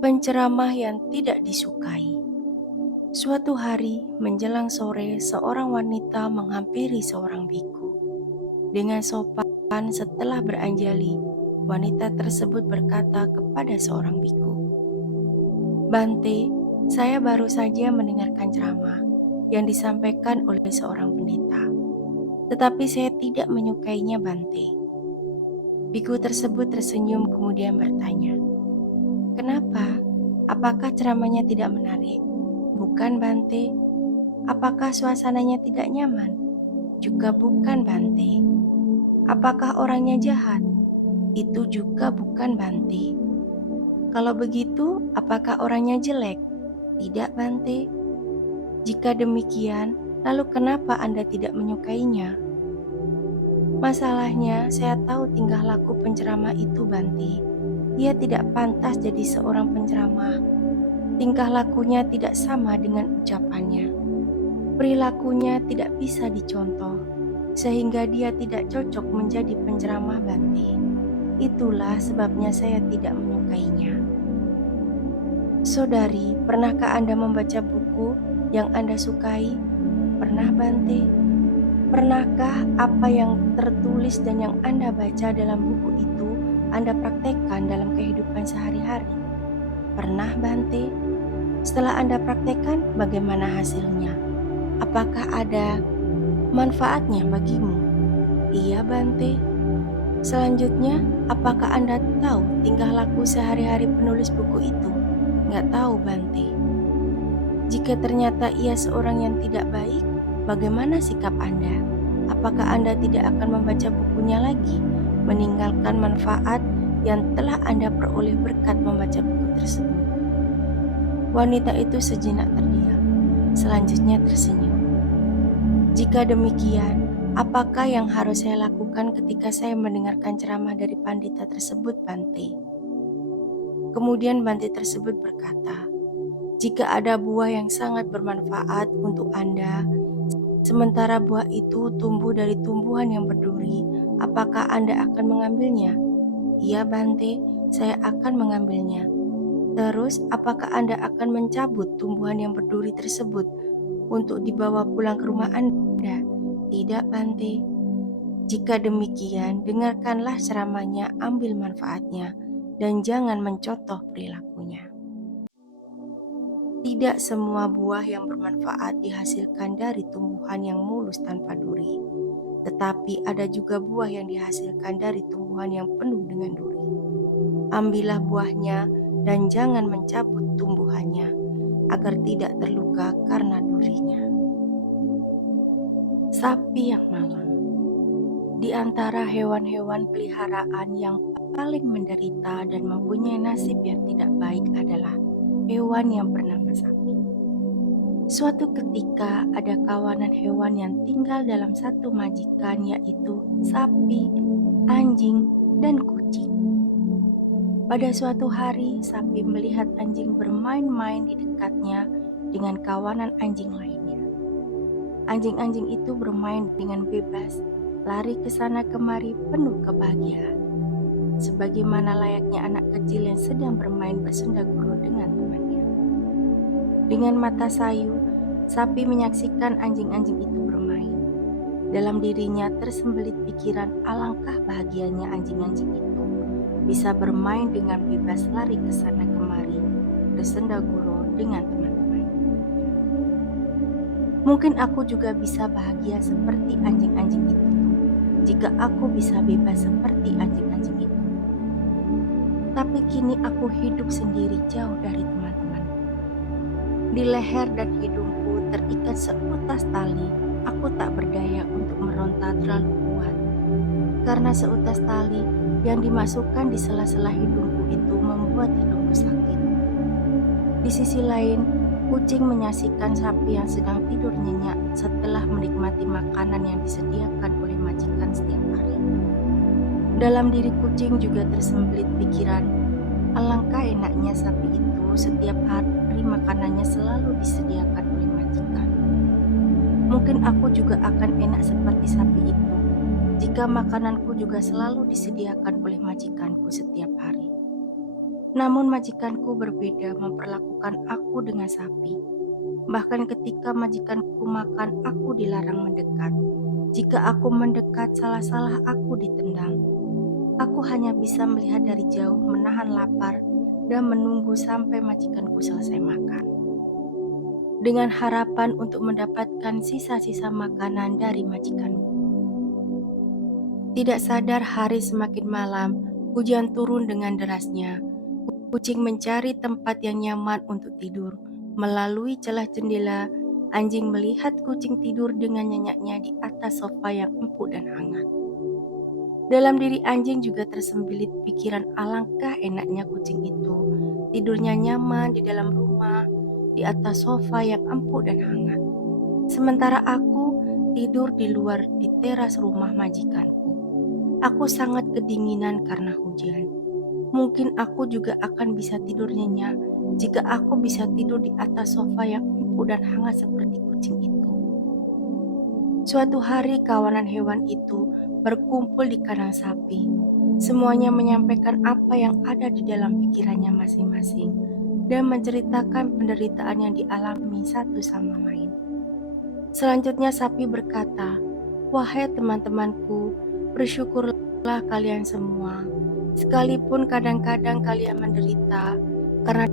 Penceramah yang tidak disukai. Suatu hari menjelang sore, seorang wanita menghampiri seorang biku. Dengan sopan setelah beranjali, wanita tersebut berkata kepada seorang biku, "Bante, saya baru saja mendengarkan ceramah yang disampaikan oleh seorang pendeta. Tetapi saya tidak menyukainya, Bante." Biku tersebut tersenyum kemudian bertanya, "Kenapa? Apakah ceramahnya tidak menarik?" "Bukan, Bante." "Apakah suasananya tidak nyaman?" "Juga bukan, Bante." "Apakah orangnya jahat?" "Itu juga bukan, Bante." "Kalau begitu, apakah orangnya jelek?" "Tidak, Bante." "Jika demikian, lalu kenapa Anda tidak menyukainya?" "Masalahnya, saya tahu tingkah laku penceramah itu, Bante. Ia tidak pantas jadi seorang penceramah. Tingkah lakunya tidak sama dengan ucapannya. Perilakunya tidak bisa dicontoh, sehingga dia tidak cocok menjadi penceramah, Bante. Itulah sebabnya saya tidak menyukainya." "Saudari, pernahkah Anda membaca buku yang Anda sukai?" "Pernah, Bante." "Pernahkah apa yang tertulis dan yang Anda baca dalam buku itu Anda praktekkan dalam kehidupan sehari-hari?" "Pernah, Bante." "Setelah Anda praktekkan, bagaimana hasilnya? Apakah ada manfaatnya bagimu?" "Iya, Bante." "Selanjutnya, apakah Anda tahu tingkah laku sehari-hari penulis buku itu?" "Nggak tahu, Bante." "Jika ternyata ia seorang yang tidak baik, bagaimana sikap Anda? Apakah Anda tidak akan membaca bukunya lagi, meninggalkan manfaat yang telah Anda peroleh berkat membaca buku tersebut?" Wanita itu sejenak terdiam, selanjutnya tersenyum. "Jika demikian, apakah yang harus saya lakukan ketika saya mendengarkan ceramah dari pandita tersebut, Bante?" Kemudian Bante tersebut berkata, "Jika ada buah yang sangat bermanfaat untuk Anda, sementara buah itu tumbuh dari tumbuhan yang berduri, apakah Anda akan mengambilnya?" "Iya, Bante, saya akan mengambilnya." "Terus, apakah Anda akan mencabut tumbuhan yang berduri tersebut untuk dibawa pulang ke rumah Anda?" "Tidak, Bante." "Jika demikian, dengarkanlah ceramahnya, ambil manfaatnya, dan jangan mencontoh perilakunya." Tidak semua buah yang bermanfaat dihasilkan dari tumbuhan yang mulus tanpa duri, tetapi ada juga buah yang dihasilkan dari tumbuhan yang penuh dengan duri. Ambillah buahnya dan jangan mencabut tumbuhannya, agar tidak terluka karena durinya. Sapi yang malang. Di antara hewan-hewan peliharaan yang paling menderita dan mempunyai nasib yang tidak baik adalah hewan yang bernama sapi. Suatu ketika ada kawanan hewan yang tinggal dalam satu majikan, yaitu sapi, anjing, dan kucing. Pada suatu hari, sapi melihat anjing bermain-main di dekatnya dengan kawanan anjing lainnya. Anjing-anjing itu bermain dengan bebas, lari ke sana kemari penuh kebahagiaan, sebagaimana layaknya anak kecil yang sedang bermain bersenda-guru dengan temannya. Dengan mata sayu, sapi menyaksikan anjing-anjing itu bermain. Dalam dirinya tersembelit pikiran alangkah bahagianya anjing-anjing itu bisa bermain dengan bebas, lari ke sana kemari, bersenda-guru dengan teman-temannya. Mungkin aku juga bisa bahagia seperti anjing-anjing itu, jika aku bisa bebas seperti anjing-anjing itu. Tapi kini aku hidup sendiri jauh dari teman-temanku. Di leher dan hidungku terikat seutas tali. Aku tak berdaya untuk meronta terlalu kuat, karena seutas tali yang dimasukkan di sela-sela hidungku itu membuat hidungku sakit. Di sisi lain, kucing menyaksikan sapi yang sedang tidur nyenyak setelah menikmati makanan yang disediakan oleh majikan setiap hari. Dalam diri kucing juga tersembelit pikiran, alangkah enaknya sapi itu setiap hari makanannya selalu disediakan oleh majikan. Mungkin aku juga akan enak seperti sapi itu, jika makananku juga selalu disediakan oleh majikanku setiap hari. Namun majikanku berbeda memperlakukan aku dengan sapi. Bahkan ketika majikanku makan, aku dilarang mendekat. Jika aku mendekat, salah-salah aku ditendang. Aku hanya bisa melihat dari jauh, menahan lapar, dan menunggu sampai majikanku selesai makan. Dengan harapan untuk mendapatkan sisa-sisa makanan dari majikanku. Tidak sadar hari semakin malam, hujan turun dengan derasnya. Kucing mencari tempat yang nyaman untuk tidur. Melalui celah jendela, anjing melihat kucing tidur dengan nyenyaknya di atas sofa yang empuk dan hangat. Dalam diri anjing juga tersembilit pikiran alangkah enaknya kucing itu. Tidurnya nyaman di dalam rumah, di atas sofa yang empuk dan hangat. Sementara aku tidur di luar di teras rumah majikanku. Aku sangat kedinginan karena hujan. Mungkin aku juga akan bisa tidur nyenyak jika aku bisa tidur di atas sofa yang empuk dan hangat seperti kucing itu. Suatu hari kawanan hewan itu berkumpul di kandang sapi. Semuanya menyampaikan apa yang ada di dalam pikirannya masing-masing dan menceritakan penderitaan yang dialami satu sama lain. Selanjutnya sapi berkata, "Wahai teman-temanku, bersyukurlah kalian semua. Sekalipun kadang-kadang kalian menderita, karena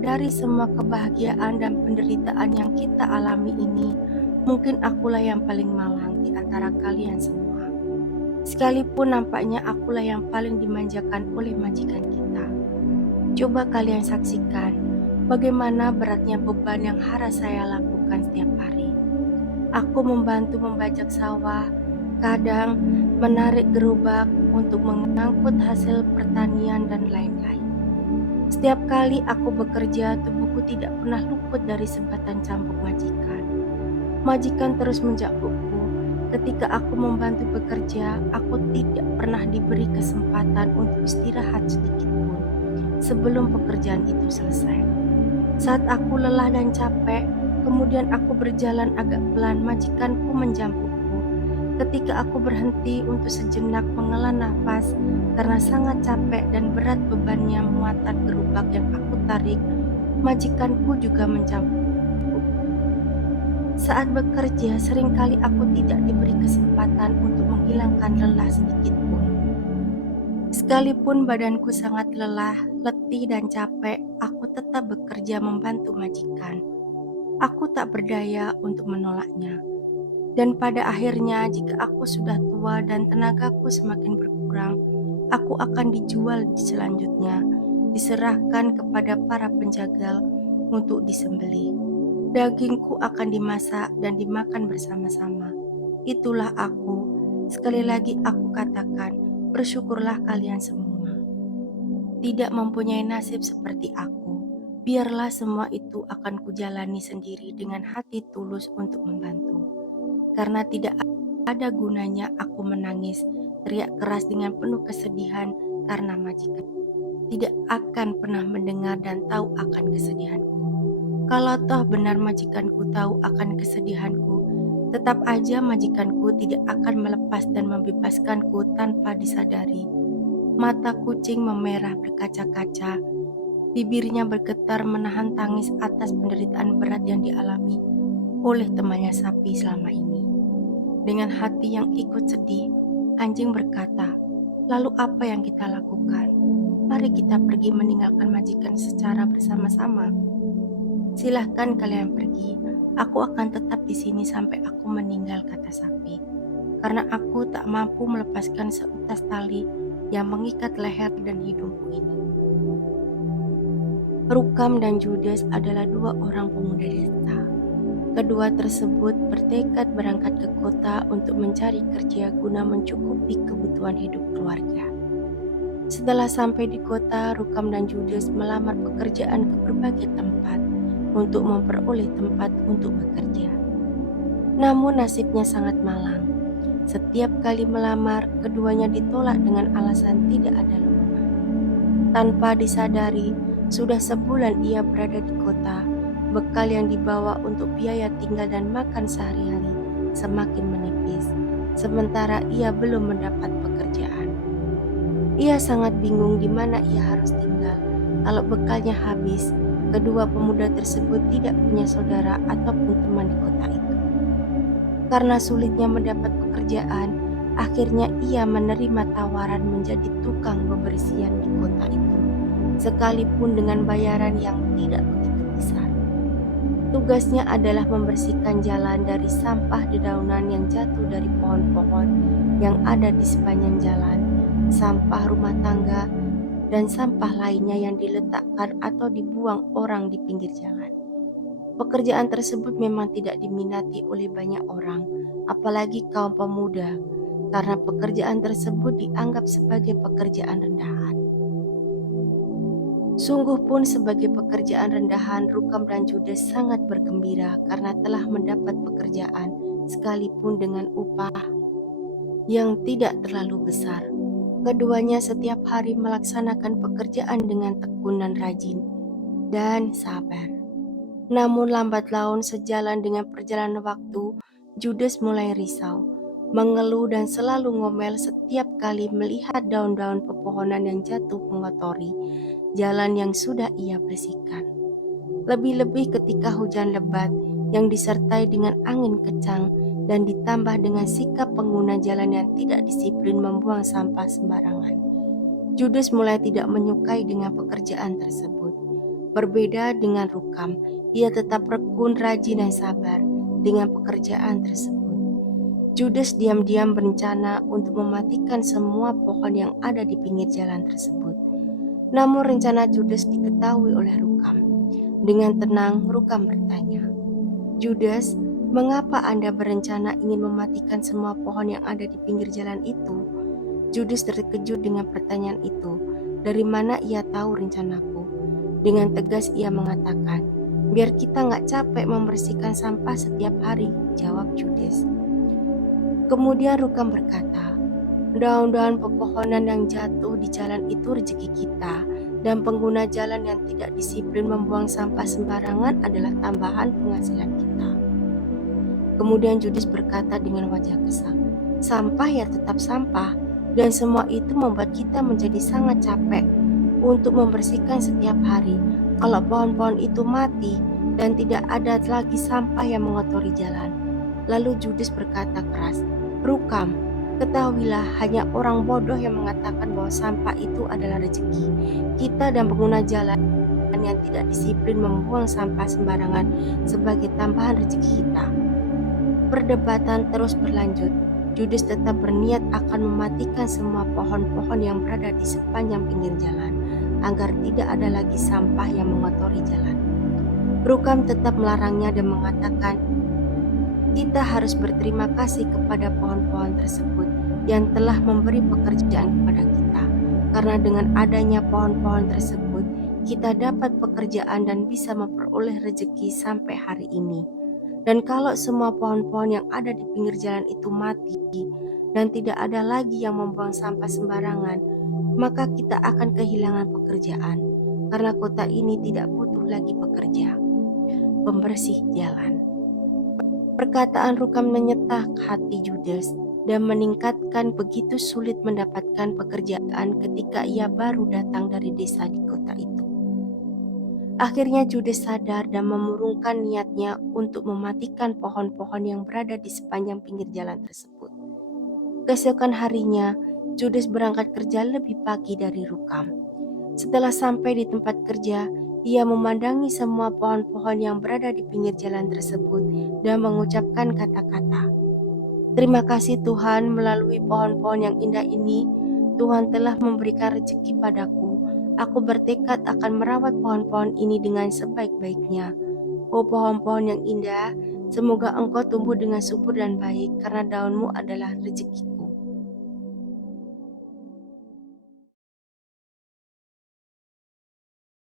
dari semua kebahagiaan dan penderitaan yang kita alami ini, mungkin akulah yang paling malang di antara kalian semua. Sekalipun nampaknya akulah yang paling dimanjakan oleh majikan kita. Coba kalian saksikan bagaimana beratnya beban yang harus saya lakukan setiap hari. Aku membantu membajak sawah, kadang menarik gerobak untuk mengangkut hasil pertanian dan lain-lain. Setiap kali aku bekerja, tubuhku tidak pernah luput dari sebatan cambuk majikan. Majikan terus menjambukku. Ketika aku membantu bekerja, aku tidak pernah diberi kesempatan untuk istirahat sedikit pun sebelum pekerjaan itu selesai. Saat aku lelah dan capek, kemudian aku berjalan agak pelan, majikanku menjambukku. Ketika aku berhenti untuk sejenak menghela nafas karena sangat capek dan berat bebannya muatan gerobak yang aku tarik, majikanku juga menjambukku. Saat bekerja, seringkali aku tidak diberi kesempatan untuk menghilangkan lelah sedikit pun. Sekalipun badanku sangat lelah, letih dan capek, aku tetap bekerja membantu majikan. Aku tak berdaya untuk menolaknya. Dan pada akhirnya, jika aku sudah tua dan tenagaku semakin berkurang, aku akan dijual selanjutnya, diserahkan kepada para penjagal untuk disembelih. Dagingku akan dimasak dan dimakan bersama-sama. Itulah aku. Sekali lagi aku katakan, bersyukurlah kalian semua. Tidak mempunyai nasib seperti aku. Biarlah semua itu akan kujalani sendiri dengan hati tulus untuk membantu. Karena tidak ada gunanya aku menangis, teriak keras dengan penuh kesedihan karena majikan. Tidak akan pernah mendengar dan tahu akan kesedihanku. Kalau toh benar majikanku tahu akan kesedihanku, tetap aja majikanku tidak akan melepas dan membebaskanku tanpa disadari. Mata kucing memerah berkaca-kaca, bibirnya bergetar menahan tangis atas penderitaan berat yang dialami oleh temannya sapi selama ini. Dengan hati yang ikut sedih, anjing berkata, "Lalu apa yang kita lakukan? Mari kita pergi meninggalkan majikan secara bersama-sama. Silahkan kalian pergi, aku akan tetap di sini sampai aku meninggal," kata sapi. "Karena aku tak mampu melepaskan seutas tali yang mengikat leher dan hidungku ini." Rukam dan Judes adalah dua orang pemuda desa. Kedua tersebut bertekad berangkat ke kota untuk mencari kerja guna mencukupi kebutuhan hidup keluarga. Setelah sampai di kota, Rukam dan Judes melamar pekerjaan ke berbagai tempat untuk memperoleh tempat untuk bekerja. Namun nasibnya sangat malang. Setiap kali melamar, keduanya ditolak dengan alasan tidak ada lowongan. Tanpa disadari, sudah sebulan ia berada di kota. Bekal yang dibawa untuk biaya tinggal dan makan sehari-hari semakin menipis, sementara ia belum mendapat pekerjaan. Ia sangat bingung di mana ia harus tinggal. Kalau bekalnya habis, kedua pemuda tersebut tidak punya saudara ataupun teman di kota itu. Karena sulitnya mendapat pekerjaan, akhirnya ia menerima tawaran menjadi tukang bebersihan di kota itu, sekalipun dengan bayaran yang tidak begitu besar. Tugasnya adalah membersihkan jalan dari sampah dedaunan yang jatuh dari pohon-pohon yang ada di sepanjang jalan, sampah rumah tangga, dan sampah lainnya yang diletakkan atau dibuang orang di pinggir jalan. Pekerjaan tersebut memang tidak diminati oleh banyak orang, apalagi kaum pemuda, karena pekerjaan tersebut dianggap sebagai pekerjaan rendahan. Sungguh pun sebagai pekerjaan rendahan, Rukam dan Judas sangat bergembira karena telah mendapat pekerjaan sekalipun dengan upah yang tidak terlalu besar. Keduanya setiap hari melaksanakan pekerjaan dengan tekun dan rajin dan sabar. Namun lambat laun sejalan dengan perjalanan waktu, Judas mulai risau, mengeluh dan selalu ngomel setiap kali melihat daun-daun pepohonan yang jatuh mengotori jalan yang sudah ia bersihkan. Lebih-lebih ketika hujan lebat yang disertai dengan angin kencang dan ditambah dengan sikap pengguna jalan yang tidak disiplin membuang sampah sembarangan. Judas mulai tidak menyukai dengan pekerjaan tersebut. Berbeda dengan Rukam, ia tetap tekun, rajin, dan sabar dengan pekerjaan tersebut. Judas diam-diam berencana untuk mematikan semua pohon yang ada di pinggir jalan tersebut. Namun rencana Judas diketahui oleh Rukam. Dengan tenang, Rukam bertanya, "Judas, mengapa Anda berencana ingin mematikan semua pohon yang ada di pinggir jalan itu?" Judas terkejut dengan pertanyaan itu. Dari mana ia tahu rencanaku? Dengan tegas ia mengatakan, "Biar kita nggak capek membersihkan sampah setiap hari," jawab Judas. Kemudian Rukam berkata, "Daun-daun pepohonan yang jatuh di jalan itu rezeki kita, dan pengguna jalan yang tidak disiplin membuang sampah sembarangan adalah tambahan penghasilan kita." Kemudian Judas berkata dengan wajah kesal, "Sampah ya tetap sampah, dan semua itu membuat kita menjadi sangat capek untuk membersihkan setiap hari. Kalau pohon-pohon itu mati dan tidak ada lagi sampah yang mengotori jalan." Lalu Judas berkata keras, "Rukam, ketahuilah hanya orang bodoh yang mengatakan bahwa sampah itu adalah rezeki. Kita dan pengguna jalan yang tidak disiplin membuang sampah sembarangan sebagai tambahan rezeki kita." Perdebatan terus berlanjut. Judas tetap berniat akan mematikan semua pohon-pohon yang berada di sepanjang pinggir jalan, agar tidak ada lagi sampah yang mengotori jalan. Rukam tetap melarangnya dan mengatakan, "Kita harus berterima kasih kepada pohon-pohon tersebut yang telah memberi pekerjaan kepada kita. Karena dengan adanya pohon-pohon tersebut, kita dapat pekerjaan dan bisa memperoleh rezeki sampai hari ini. Dan kalau semua pohon-pohon yang ada di pinggir jalan itu mati dan tidak ada lagi yang membuang sampah sembarangan, maka kita akan kehilangan pekerjaan karena kota ini tidak butuh lagi pekerja pembersih jalan." Perkataan Rukam menyetak hati Judas dan meningkatkan begitu sulit mendapatkan pekerjaan ketika ia baru datang dari desa di kota itu. Akhirnya Judas sadar dan memurungkan niatnya untuk mematikan pohon-pohon yang berada di sepanjang pinggir jalan tersebut. Keesokan harinya, Judas berangkat kerja lebih pagi dari Rukam. Setelah sampai di tempat kerja, ia memandangi semua pohon-pohon yang berada di pinggir jalan tersebut dan mengucapkan kata-kata, "Terima kasih Tuhan, melalui pohon-pohon yang indah ini, Tuhan telah memberikan rezeki padaku. Aku bertekad akan merawat pohon-pohon ini dengan sebaik-baiknya. Oh pohon-pohon yang indah, semoga engkau tumbuh dengan subur dan baik, karena daunmu adalah rezeki